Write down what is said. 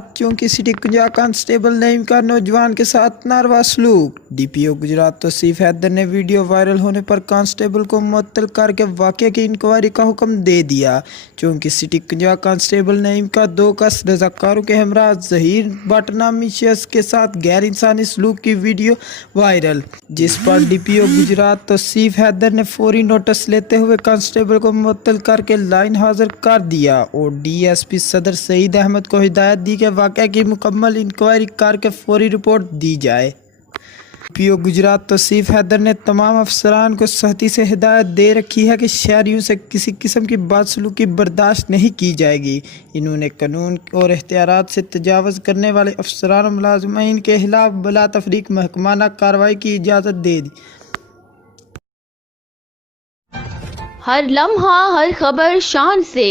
गुजरात चौकी सिटी कुंजा कांस्टेबल नईम का नौजवान के साथ नारवा सलूक। डीपीओ गुजरात तौसीफ हैदर ने वीडियो वायरल होने पर कांस्टेबल को मुअत्तल करके वाक़े की इंक्वायरी का हुक्म दे दिया। चौकी सिटी कुंजा कांस्टेबल नईम का 2 कस रजाकारों के हमरा जहीर भट्ट नामी शख्स के साथ गैर इंसानी सलूक की वीडियो वायरल, जिस पर डीपीओ गुजरात तौसीफ हैदर ने फौरी नोटिस लेते हुए कांस्टेबल को मुअत्तल करके लाइन हाजिर कर दिया और डीएसपी सदर सईद अहमद को हिदायत दी कि वाक़े की मुकम्मल इंक्वायरी करके फौरी रिपोर्ट दी जाए। डीपीओ गुजरात तौसीफ हैदर ने तमाम अफसरान को सख्ती से हिदायत दे रखी है कि शहरियों से किसी किस्म की बदसलूकी बर्दाश्त नहीं की जाएगी। इन्होंने कानून और इख्तियारात से तजावज़ करने वाले अफसरान और मुलाज़मीन के खिलाफ बिला तफरीक महकमाना कार्रवाई की इजाज़त दे दी। हर लम्हा हर खबर शान से